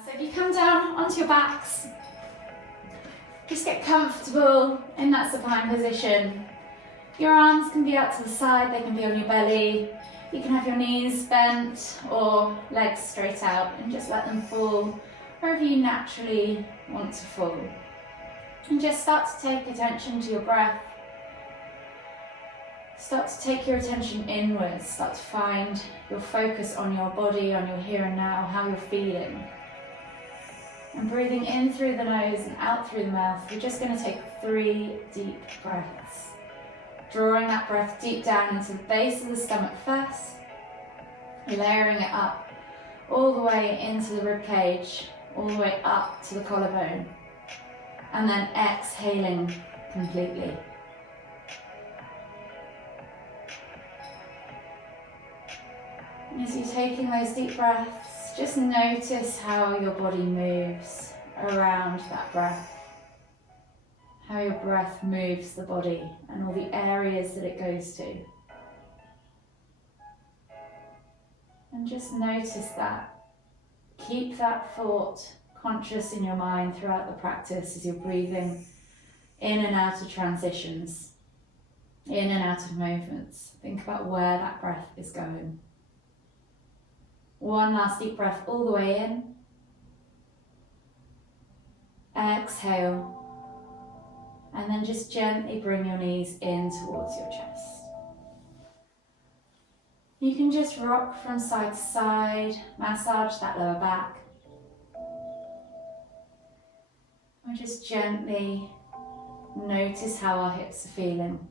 So if you come down onto your backs, just get comfortable in that supine position. Your arms can be out to the side, they can be on your belly. You can have your knees bent or legs straight out and just let them fall wherever you naturally want to fall. And just start to take attention to your breath. Start to take your attention inwards, start to find your focus on your body, on your here and now, how you're feeling. And breathing in through the nose and out through the mouth, we're just going to take 3 deep breaths. Drawing that breath deep down into the base of the stomach first, layering it up all the way into the rib cage, all the way up to the collarbone, and then exhaling completely. And as you're taking those deep breaths, just notice how your body moves around that breath. How your breath moves the body and all the areas that it goes to. And just notice that. Keep that thought conscious in your mind throughout the practice as you're breathing in and out of transitions, in and out of movements. Think about where that breath is going. One last deep breath all the way in. Exhale. And then just gently bring your knees in towards your chest. You can just rock from side to side, massage that lower back. Or just gently notice how our hips are feeling.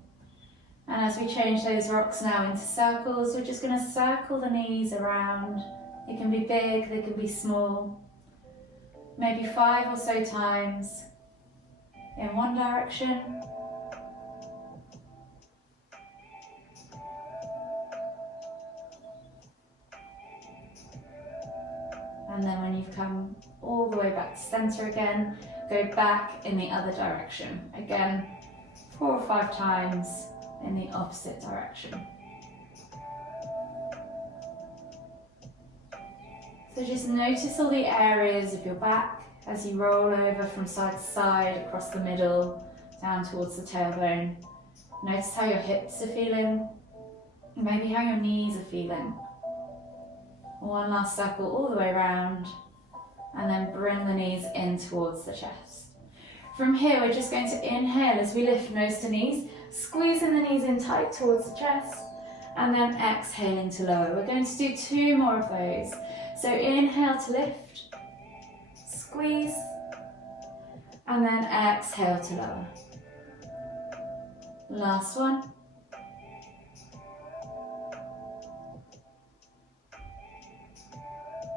And as we change those rocks now into circles, we're just going to circle the knees around. They can be big, they can be small. Maybe 5 or so times. In one direction, and then when you've come all the way back to center again, go back in the other direction. Again, 4 or 5 times in the opposite direction. So just notice all the areas of your back as you roll over from side to side, across the middle, down towards the tailbone. Notice how your hips are feeling, maybe how your knees are feeling. One last circle all the way around, and then bring the knees in towards the chest. From here, we're just going to inhale as we lift nose to knees, squeezing the knees in tight towards the chest, and then exhaling to lower. We're going to do 2 more of those. So inhale to lift, squeeze, and then exhale to lower. Last one.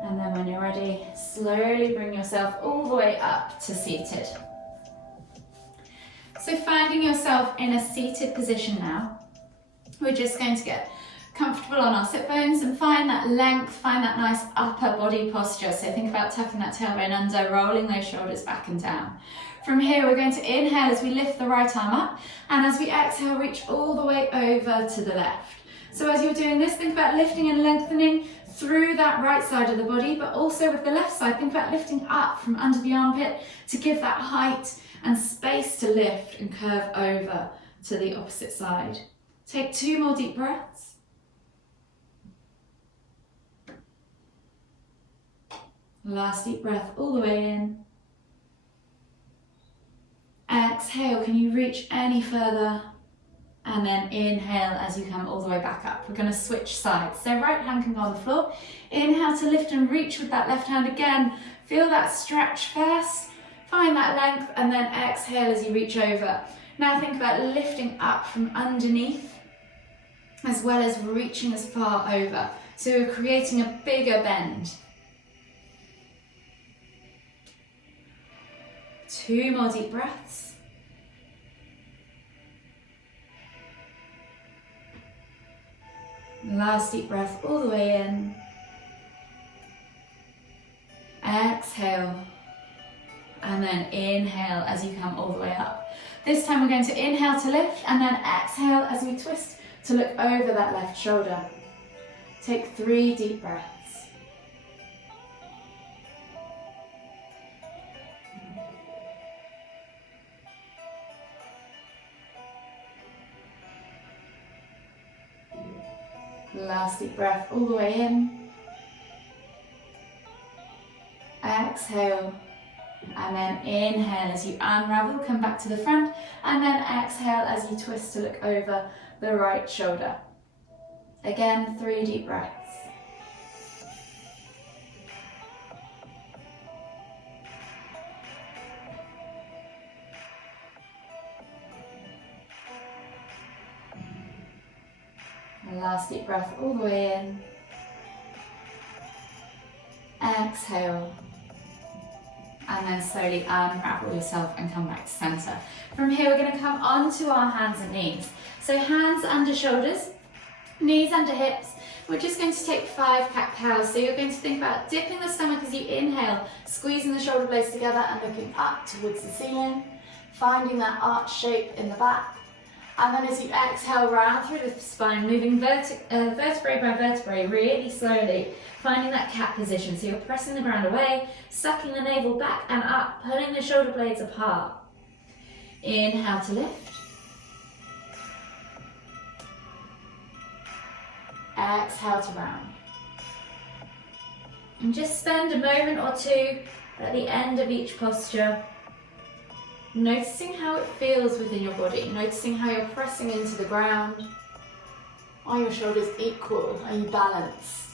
And then when you're ready, slowly bring yourself all the way up to seated. So finding yourself in a seated position now, we're just going to get comfortable on our sit bones and find that length, find that nice upper body posture. So think about tucking that tailbone under, rolling those shoulders back and down. From here, we're going to inhale as we lift the right arm up, and as we exhale, reach all the way over to the left. So as you're doing this, think about lifting and lengthening through that right side of the body, but also with the left side, think about lifting up from under the armpit to give that height and space to lift and curve over to the opposite side. Take 2 more deep breaths. Last deep breath all the way in. Exhale, can you reach any further? And then inhale as you come all the way back up. We're going to switch sides. So right hand can go on the floor. Inhale to lift and reach with that left hand again. Feel that stretch first. Find that length and then exhale as you reach over. Now think about lifting up from underneath as well as reaching as far over. So we're creating a bigger bend. 2 more deep breaths. Last deep breath all the way in. Exhale. And then inhale as you come all the way up. This time we're going to inhale to lift and then exhale as we twist to look over that left shoulder. Take 3 deep breaths. Last deep breath all the way in. Exhale. And then inhale as you unravel, come back to the front. And then exhale as you twist to look over the right shoulder. Again, 3 deep breaths. And last deep breath all the way in. Exhale. And then slowly unravel yourself and come back to center. From here, we're going to come onto our hands and knees. So hands under shoulders, knees under hips. We're just going to take 5 cat-cows. So you're going to think about dipping the stomach as you inhale, squeezing the shoulder blades together and looking up towards the ceiling, finding that arch shape in the back. And then as you exhale, round through the spine, moving vertebrae by vertebrae really slowly, finding that cat position. So you're pressing the ground away, sucking the navel back and up, pulling the shoulder blades apart. Inhale to lift. Exhale to round. And just spend a moment or two at the end of each posture, noticing how it feels within your body, noticing how you're pressing into the ground. Are your shoulders equal? Are you balanced?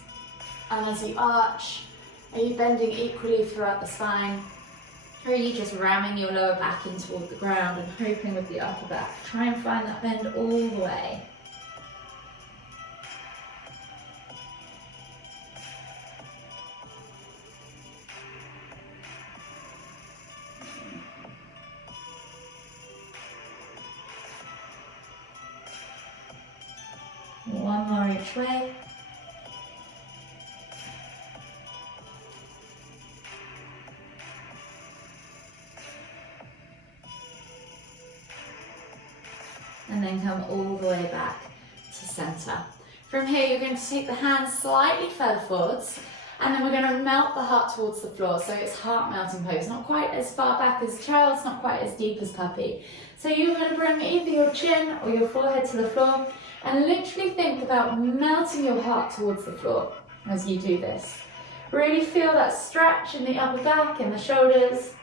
And as you arch, are you bending equally throughout the spine? Or are you just ramming your lower back in toward the ground and hoping with the upper back? Try and find that bend all the way. One more each way. And then come all the way back to center. From here, you're going to take the hands slightly further forwards, and then we're going to melt the heart towards the floor. So it's heart melting pose, not quite as far back as child's, not quite as deep as puppy. So you're going to bring either your chin or your forehead to the floor, and literally think about melting your heart towards the floor as you do this. Really feel that stretch in the upper back and the shoulders.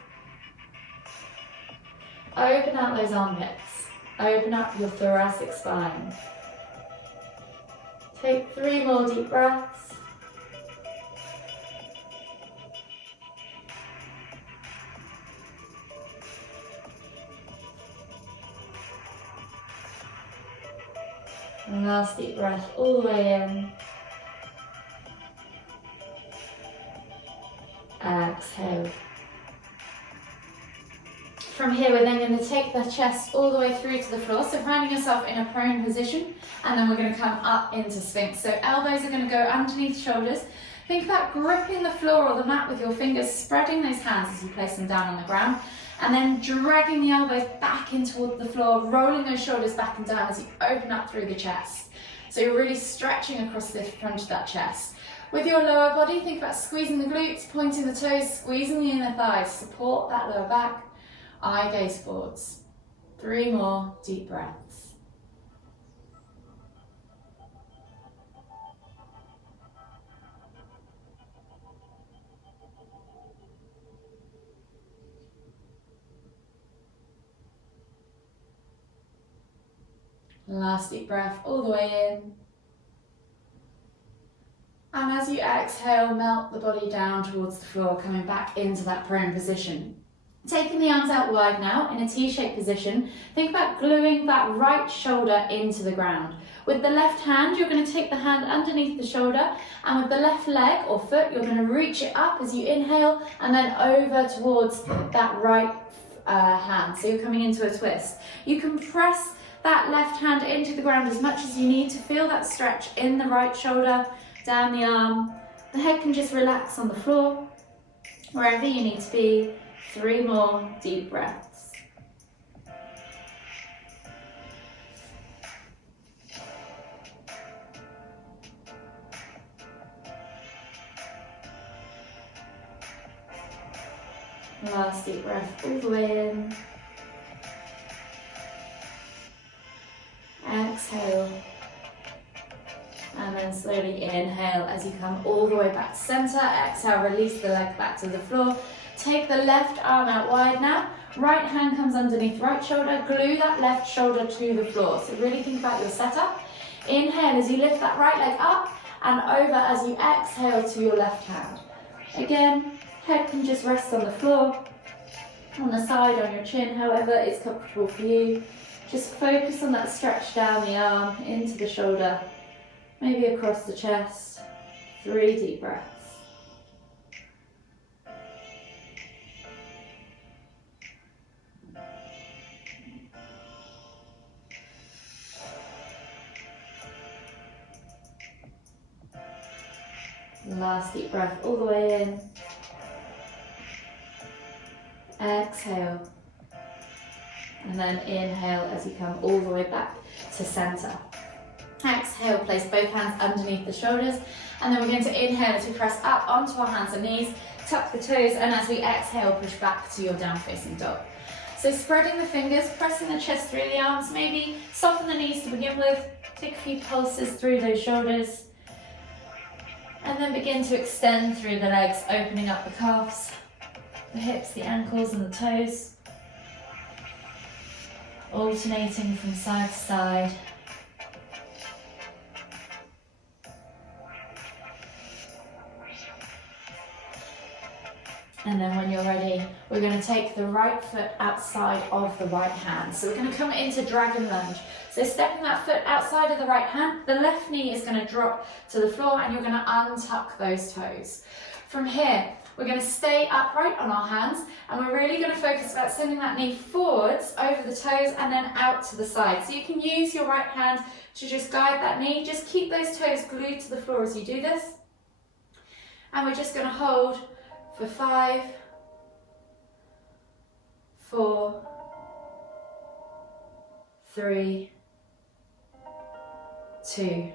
Open out those armpits. Open up your thoracic spine. Take 3 more deep breaths. And last deep breath all the way in. Exhale. From here, we're then going to take the chest all the way through to the floor, so finding yourself in a prone position, and then we're going to come up into Sphinx. So elbows are going to go underneath shoulders. Think about gripping the floor or the mat with your fingers, spreading those hands as you place them down on the ground, and then dragging the elbows back in toward the floor, rolling those shoulders back and down as you open up through the chest. So you're really stretching across the front of that chest. With your lower body, think about squeezing the glutes, pointing the toes, squeezing the inner thighs, support that lower back. Eye gaze forwards. 3 more deep breaths. Last deep breath all the way in. And as you exhale, melt the body down towards the floor, coming back into that prone position. Taking the arms out wide now in a T-shaped position, think about gluing that right shoulder into the ground. With the left hand, you're going to take the hand underneath the shoulder, and with the left leg or foot, you're going to reach it up as you inhale and then over towards that right hand. So you're coming into a twist. You can press that left hand into the ground as much as you need to feel that stretch in the right shoulder, down the arm. The head can just relax on the floor, wherever you need to be. 3 more deep breaths. Last deep breath all the way in. Exhale. And And then slowly inhale as you come all the way back to center. Exhale, release the leg back to the floor. Take the left arm out wide now. Right hand comes underneath right shoulder. Glue that left shoulder to the floor. So really think about your setup. Inhale as you lift that right leg up and over as you exhale to your left hand. Again, head can just rest on the floor, on the side, on your chin, however is comfortable for you. Just focus on that stretch down the arm, into the shoulder, maybe across the chest. 3 deep breaths. Last deep breath all the way in. Exhale. And then inhale as you come all the way back to center. Exhale, place both hands underneath the shoulders. And then we're going to inhale as we press up onto our hands and knees, tuck the toes, and as we exhale, push back to your down facing dog. So spreading the fingers, pressing the chest through the arms, maybe soften the knees to begin with, take a few pulses through those shoulders. And then begin to extend through the legs, opening up the calves, the hips, the ankles and the toes. Alternating from side to side. And then when you're ready, we're going to take the right foot outside of the right hand. So we're going to come into dragon lunge. So stepping that foot outside of the right hand, the left knee is going to drop to the floor and you're going to untuck those toes. From here, we're going to stay upright on our hands and we're really going to focus about sending that knee forwards over the toes and then out to the side. So you can use your right hand to just guide that knee. Just keep those toes glued to the floor as you do this. And we're just going to hold for 5, 4, 3, 2,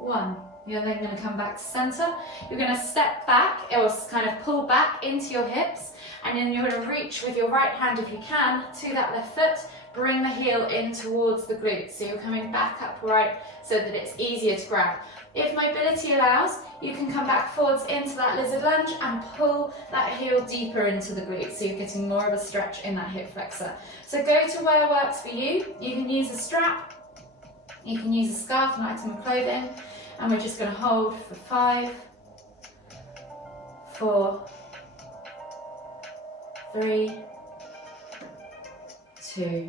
1. You're then going to come back to center. You're going to step back or kind of pull back into your hips, and then you're going to reach with your right hand if you can to that left foot. Bring the heel in towards the glutes. So you're coming back upright so that it's easier to grab. If mobility allows, you can come back forwards into that lizard lunge and pull that heel deeper into the glutes. So you're getting more of a stretch in that hip flexor. So go to where works for you. You can use a strap, you can use a scarf, an item of clothing, and we're just going to hold for 5, 4, 3, 2,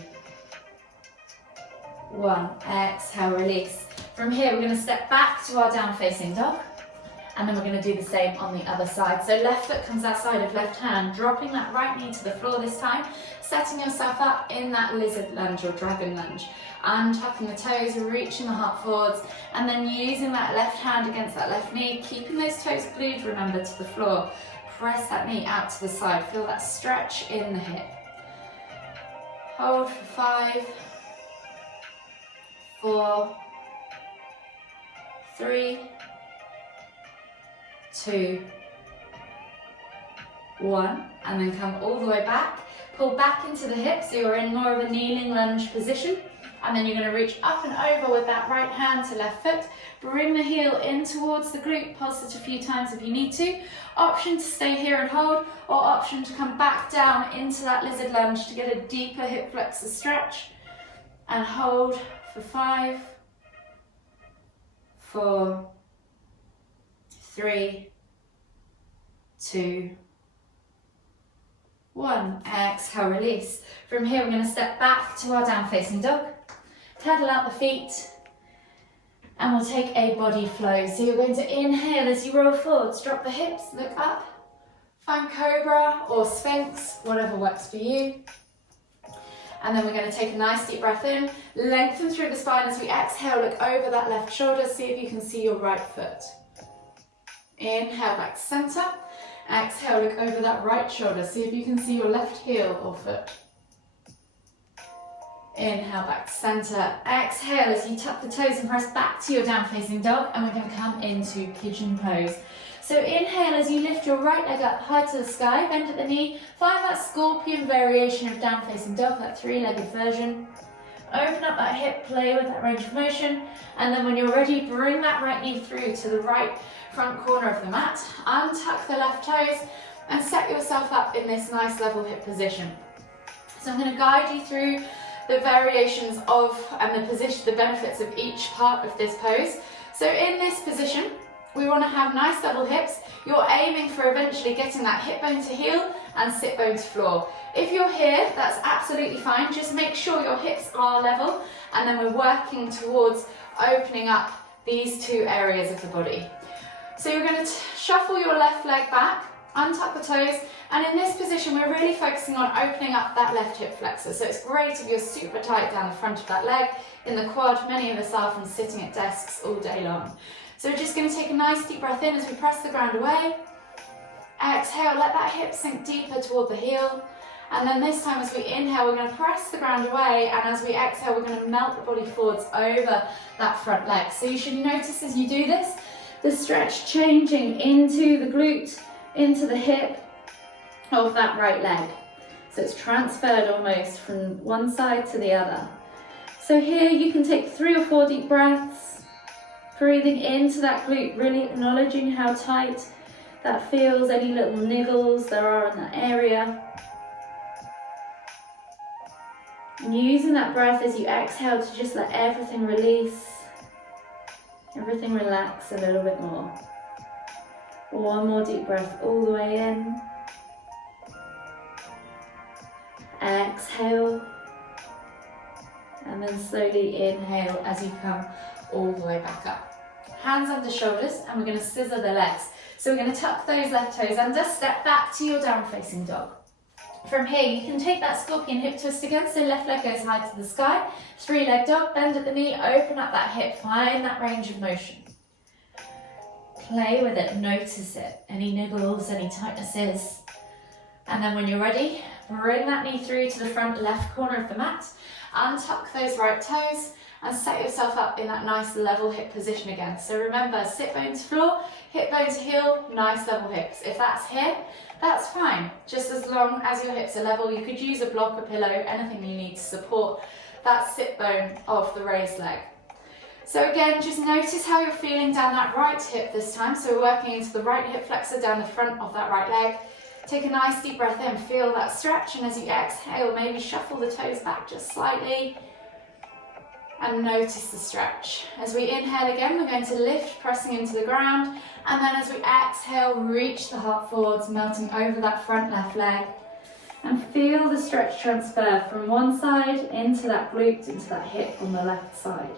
1. Exhale, release. From here, we're going to step back to our down facing dog, and then we're going to do the same on the other side. So left foot comes outside of left hand, dropping that right knee to the floor this time, setting yourself up in that lizard lunge or dragon lunge. Untucking the toes, reaching the heart forwards, and then using that left hand against that left knee, keeping those toes glued, remember, to the floor. Press that knee out to the side, feel that stretch in the hip. Hold for 5, 4, 3, 2, 1, and then come all the way back. Pull back into the hips, so you're in more of a kneeling lunge position. And then you're going to reach up and over with that right hand to left foot. Bring the heel in towards the glute, pulse it a few times if you need to. Option to stay here and hold, or option to come back down into that lizard lunge to get a deeper hip flexor stretch. And hold for 5, 4, 3, 2, 1. Exhale, release. From here, we're going to step back to our down facing dog. Pedal out the feet, and we'll take a body flow. So you're going to inhale as you roll forwards, drop the hips, look up, find cobra or sphinx, whatever works for you. And then we're going to take a nice deep breath in, lengthen through the spine as we exhale, look over that left shoulder, see if you can see your right foot. Inhale back to center, exhale, look over that right shoulder, see if you can see your left heel or foot. Inhale back to center, exhale as you tuck the toes and press back to your down facing dog, and we're going to come into pigeon pose. So inhale as you lift your right leg up high to the sky, bend at the knee, find that scorpion variation of down facing dog, that 3-legged version. open up that hip, play with that range of motion, and then when you're ready, bring that right knee through to the right front corner of the mat, untuck the left toes, and set yourself up in this nice level hip position. So I'm going to guide you through the variations of and the benefits of each part of this pose. So in this position, we want to have nice level hips. You're aiming for eventually getting that hip bone to heel and sit bone to floor. If you're here, that's absolutely fine. Just make sure your hips are level, and then we're working towards opening up these two areas of the body. So you're going to shuffle your left leg back, untuck the toes, and in this position we're really focusing on opening up that left hip flexor. So it's great if you're super tight down the front of that leg, in the quad. Many of us are from sitting at desks all day long. So we're just going to take a nice deep breath in as we press the ground away. Exhale, let that hip sink deeper toward the heel. And then this time as we inhale, we're going to press the ground away, and as we exhale, we're going to melt the body forwards over that front leg. So you should notice as you do this, the stretch changing into the glute, into the hip of that right leg. So it's transferred almost from one side to the other. So here you can take 3 or 4 deep breaths, breathing into that glute, really acknowledging how tight that feels, any little niggles there are in that area. And using that breath as you exhale to just let everything release, everything relax a little bit more. One more deep breath all the way in. Exhale. And then slowly inhale as you come all the way back up. Hands under shoulders, and we're going to scissor the legs. So we're going to tuck those left toes under, step back to your down facing dog. From here, you can take that scorpion hip twist again, so left leg goes high to the sky, 3-leg dog, bend at the knee, open up that hip, find that range of motion. Play with it, notice it, any niggles, any tightnesses. And then when you're ready, bring that knee through to the front left corner of the mat, untuck those right toes, and set yourself up in that nice level hip position again. So remember, sit bone to floor, hip bone to heel, nice level hips. If that's here, that's fine. Just as long as your hips are level, you could use a block, a pillow, anything you need to support that sit bone of the raised leg. So again, just notice how you're feeling down that right hip this time. So we're working into the right hip flexor down the front of that right leg. Take a nice deep breath in, feel that stretch, and as you exhale, maybe shuffle the toes back just slightly. And notice the stretch. As we inhale again, we're going to lift, pressing into the ground, and then as we exhale, reach the heart forwards, melting over that front left leg, and feel the stretch transfer from one side into that glute, into that hip on the left side.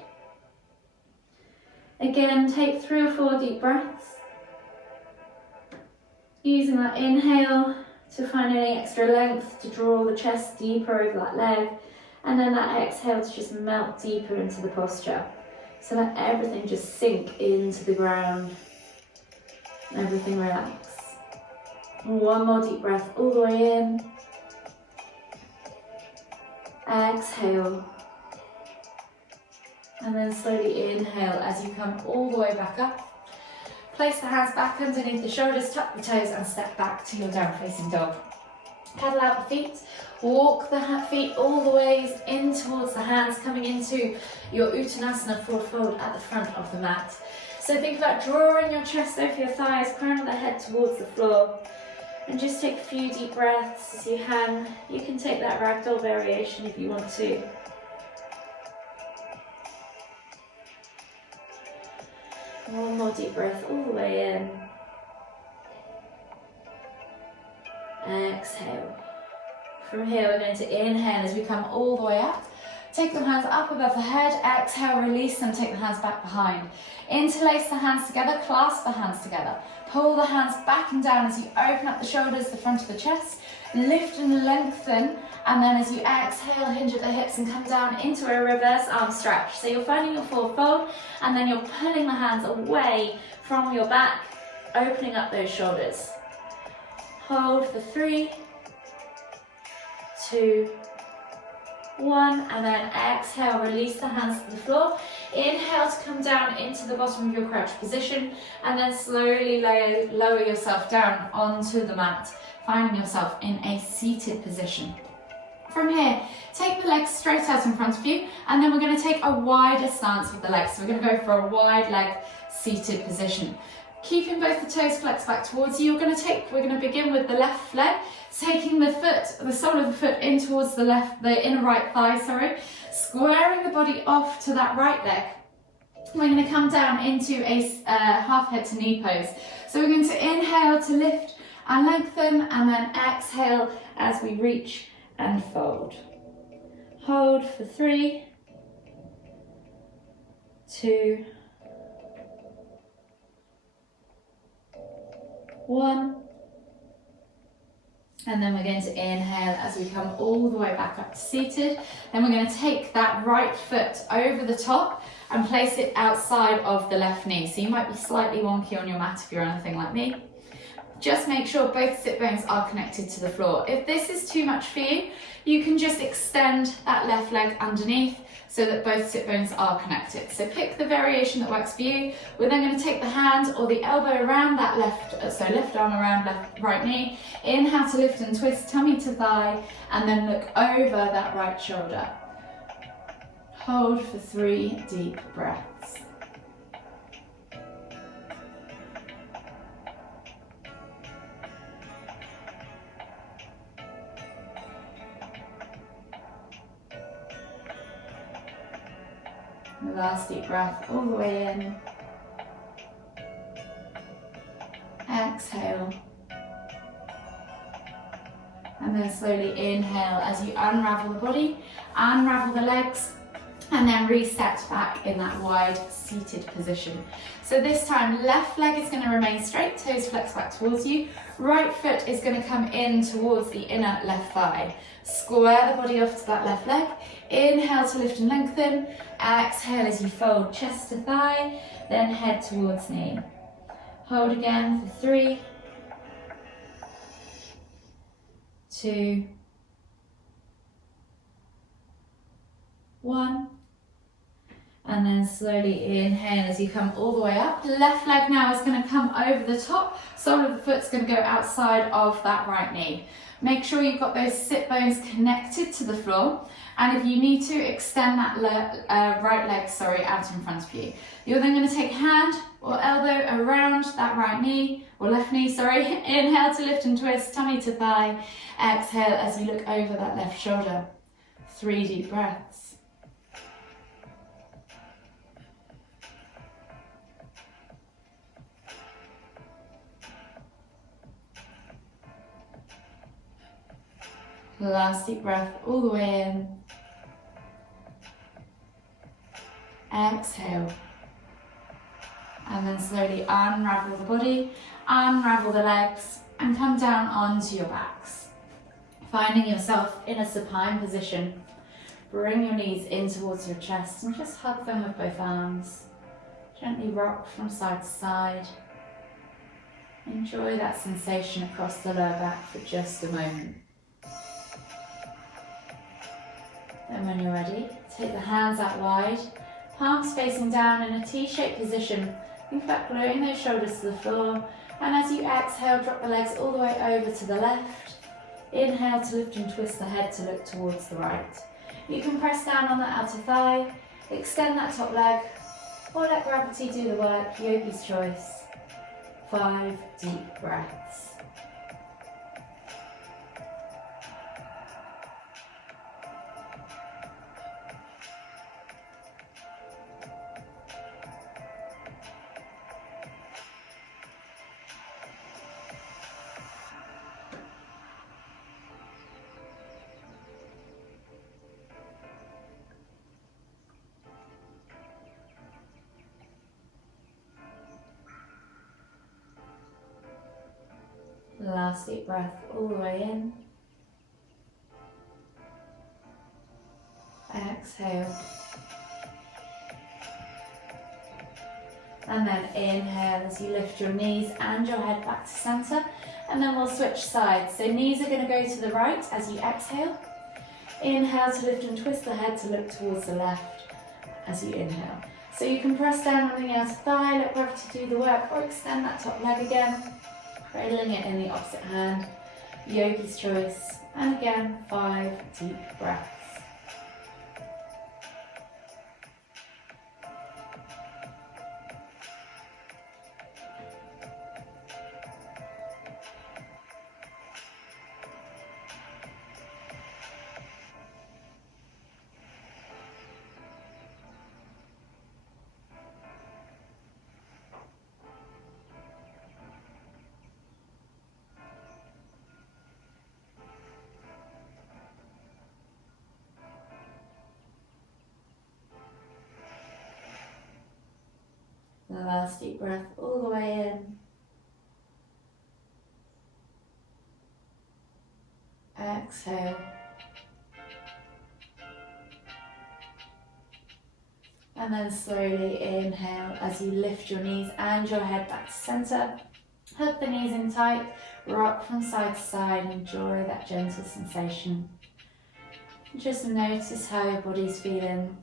Again, take 3 or 4 deep breaths, using that inhale to find any extra length, to draw the chest deeper over that leg, and then that exhale to just melt deeper into the posture. So let everything just sink into the ground. Everything relax. One more deep breath all the way in. Exhale. And then slowly inhale as you come all the way back up. Place the hands back underneath the shoulders, tuck the toes, and step back to your down facing dog. Paddle out the feet, walk the feet all the way in towards the hands, coming into your Uttanasana forward fold at the front of the mat. So think about drawing your chest over your thighs, crown of the head towards the floor, and just take a few deep breaths as you hang. You can take that ragdoll variation if you want to. One more deep breath all the way in. Exhale. From here we're going to inhale as we come all the way up. Take the hands up above the head. Exhale, release them, take the hands back behind. Interlace the hands together, clasp the hands together. Pull the hands back and down as you open up the shoulders, the front of the chest. Lift and lengthen, and then as you exhale, hinge at the hips and come down into a reverse arm stretch. So you're finding your forward fold, and then you're pulling the hands away from your back, opening up those shoulders. Hold for 3, 2, 1, and then exhale, release the hands to the floor. Inhale to come down into the bottom of your crouch position, and then slowly lower yourself down onto the mat, finding yourself in a seated position. From here, take the legs straight out in front of you, and then we're going to take a wider stance with the legs. So we're going to go for a wide leg seated position. Keeping both the toes flexed back towards you, we're going to begin with the left leg, taking the sole of the foot in towards the inner right thigh, squaring the body off to that right leg. We're going to come down into a half head to knee pose. So we're going to inhale to lift and lengthen, and then exhale as we reach and fold. Hold for 3, 2, 1. And then we're going to inhale as we come all the way back up to seated. Then we're going to take that right foot over the top and place it outside of the left knee. So you might be slightly wonky on your mat if you're anything like me. Just make sure both sit bones are connected to the floor. If this is too much for you, you can just extend that left leg underneath so that both sit bones are connected. So pick the variation that works for you. We're then going to take the hand or the elbow around that left arm around right knee. Inhale to lift and twist, tummy to thigh, and then look over that right shoulder. Hold for 3 deep breaths. Last deep breath all the way in. Exhale. And then slowly inhale as you unravel the body, unravel the legs, and then reset back in that wide seated position. So this time, left leg is going to remain straight, toes flex back towards you. Right foot is going to come in towards the inner left thigh. Square the body off to that left leg. Inhale to lift and lengthen. Exhale as you fold chest to thigh, then head towards knee. Hold again for 3, 2, 1. And then slowly inhale as you come all the way up. Left leg now is going to come over the top. Sole of the foot's going to go outside of that right knee. Make sure you've got those sit bones connected to the floor. And if you need to, extend that right leg out in front of you. You're then going to take hand or elbow around that right knee, or left knee, Inhale to lift and twist, tummy to thigh. Exhale as you look over that left shoulder. 3 deep breaths. Last deep breath all the way in. Exhale. And then slowly unravel the body, unravel the legs, and come down onto your backs. Finding yourself in a supine position. Bring your knees in towards your chest and just hug them with both arms. Gently rock from side to side. Enjoy that sensation across the lower back for just a moment. Then when you're ready, take the hands out wide, palms facing down in a T-shaped position. Think about gluing those shoulders to the floor. And as you exhale, drop the legs all the way over to the left. Inhale to lift and twist the head to look towards the right. You can press down on the outer thigh, extend that top leg, or let gravity do the work, yogi's choice. 5 deep breaths. Last deep breath all the way in. Exhale. And then inhale as you lift your knees and your head back to center. And then we'll switch sides. So knees are going to go to the right as you exhale. Inhale to lift and twist the head to look towards the left as you inhale. So you can press down on the outer thigh, let gravity do the work, or extend that top leg again. Cradling it in the opposite hand. yogi's choice. And again, 5 deep breaths. The last deep breath all the way in. Exhale. And then slowly inhale as you lift your knees and your head back to center. Hug the knees in tight, rock from side to side, enjoy that gentle sensation. Just notice how your body's feeling.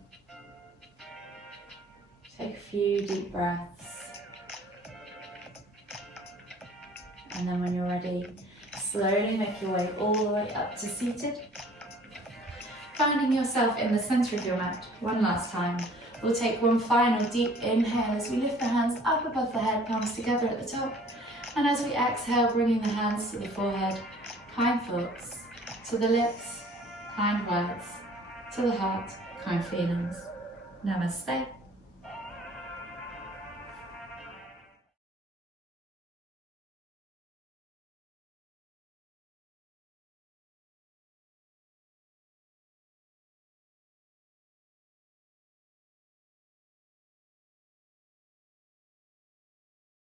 Take a few deep breaths. And then when you're ready, slowly make your way all the way up to seated. Finding yourself in the center of your mat one last time. We'll take one final deep inhale as we lift the hands up above the head, palms together at the top. And as we exhale, bringing the hands to the forehead, kind thoughts. To the lips, kind words. To the heart, kind feelings. Namaste.